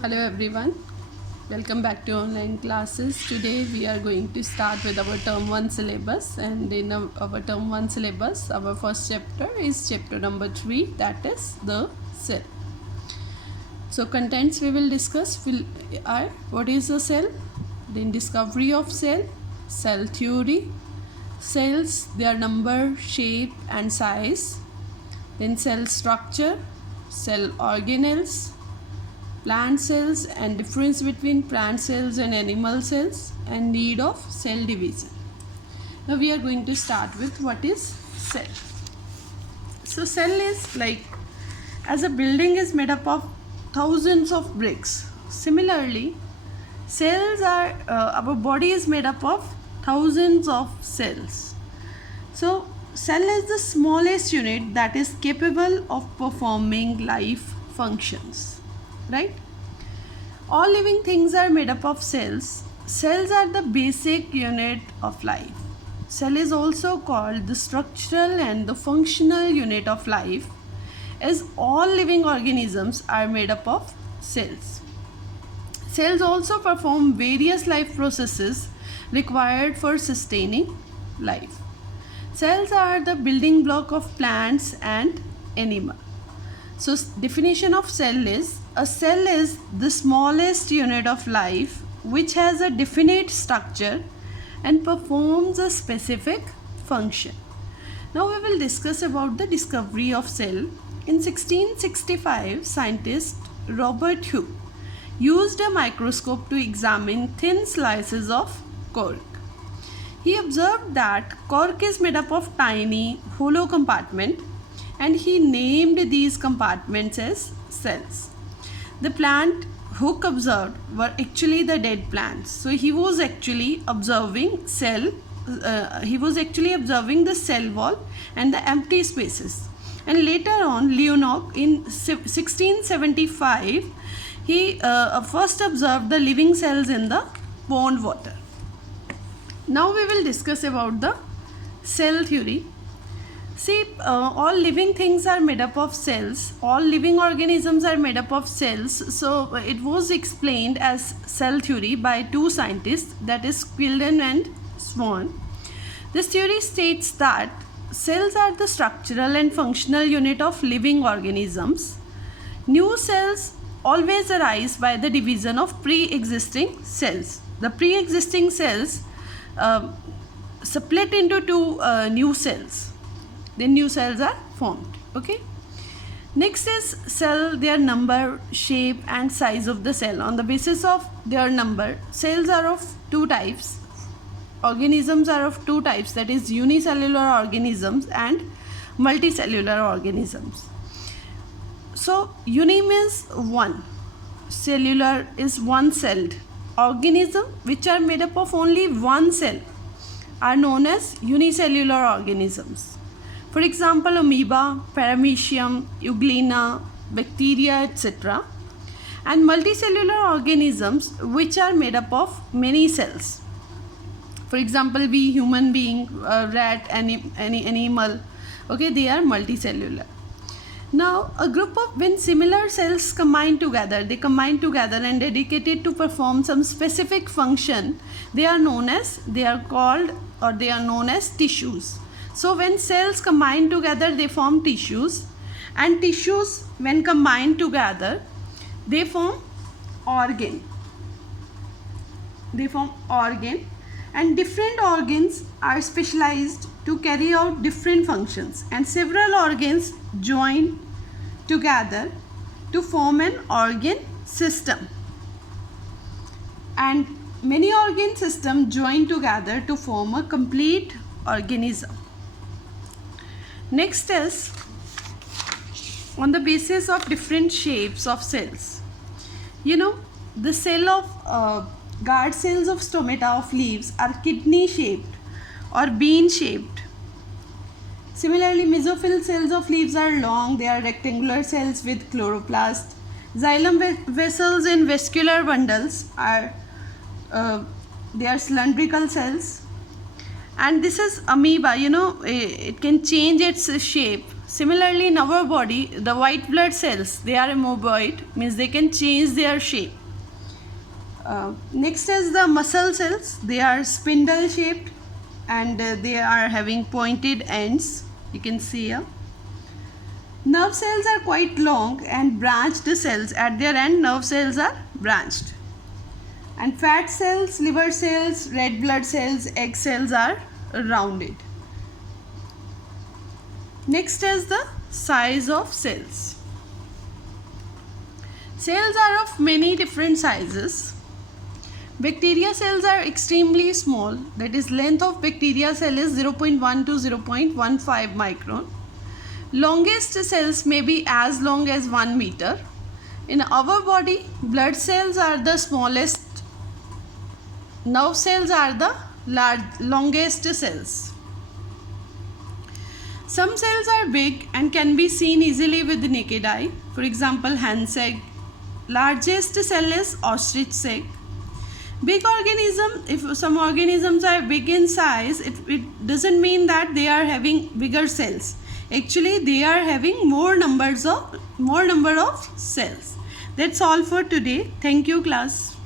Hello everyone, welcome back to online classes. Today we are going to start with our term 1 syllabus, and in our term 1 syllabus our first chapter is chapter number 3, that is the cell. So contents we will discuss are what is a cell, then discovery of cell theory, cells, their number, shape and size, then cell structure, cell organelles, plant cells and difference between plant cells and animal cells, and need of cell division. Now we are going to start with what is cell. So cell is like, as a building is made up of thousands of bricks, similarly cells are our body is made up of thousands of cells. So cell is the smallest unit that is capable of performing life functions, right? All living things are made up of cells. Cells are the basic unit of life. Cell is also called the structural and the functional unit of life, as all living organisms are made up of cells. Cells also perform various life processes required for sustaining life. Cells are the building block of plants and animals. So definition of cell is, a cell is the smallest unit of life which has a definite structure and performs a specific function. Now we will discuss about the discovery of cell. In 1665, scientist Robert Hooke used a microscope to examine thin slices of cork. He observed that cork is made up of tiny hollow compartments, and he named these compartments as cells. The plant Hooke observed were actually the dead plants. So he was actually observing the cell wall and the empty spaces. And later on, Leeuwenhoek in 1675, he first observed the living cells in the pond water. Now we will discuss about the cell theory. See, all living things are made up of cells. All living organisms are made up of cells. So it was explained as cell theory by two scientists, that is Quilden and Swan. This theory states that cells are the structural and functional unit of living organisms. New cells always arise by the division of pre-existing cells. The pre-existing cells split into two new cells. Then new cells are formed. Okay. Next is cell, their number, shape and size of the cell. On the basis of their number, cells are of two types. Organisms are of two types, that is unicellular organisms and multicellular organisms. So uni means one, cellular is one celled. Organism which are made up of only one cell are known as unicellular organisms. For example, amoeba, paramecium, euglena, bacteria, etc. And multicellular organisms which are made up of many cells. For example, we human being, rat, any animal, okay, they are multicellular. Now, a group of, when similar cells combine together and dedicated to perform some specific function, they are known as tissues. So when cells combine together, they form tissues, and tissues when combined together, they form organ. And different organs are specialized to carry out different functions, and several organs join together to form an organ system, and many organ systems join together to form a complete organism. Next is, on the basis of different shapes of cells. The cell of guard cells of stomata of leaves are kidney shaped or bean shaped. Similarly, mesophyll cells of leaves are long, they are rectangular cells with chloroplast. Xylem vessels in vascular bundles are they are cylindrical cells. And this is amoeba, it can change its shape Similarly, in our body, the white blood cells, they are amoeboid, means they can change their shape. Next is the muscle cells. They are spindle shaped and they are having pointed ends. You can see here. Nerve cells are quite long and branched cells. At their end, nerve cells are branched. And fat cells, liver cells, red blood cells, egg cells are rounded. Next is the size of cells. Cells are of many different sizes. Bacteria cells are extremely small, that is length of bacteria cell is 0.1 to 0.15 micron. Longest cells may be as long as 1 meter. In our body, blood cells are the smallest, nerve cells are the longest cells. Some cells are big and can be seen easily with the naked eye. For example, hen's egg. Largest cell is ostrich egg. Big organism, if some organisms are big in size, it doesn't mean that they are having bigger cells. Actually, they are having more number of cells. That's all for today. Thank you, class.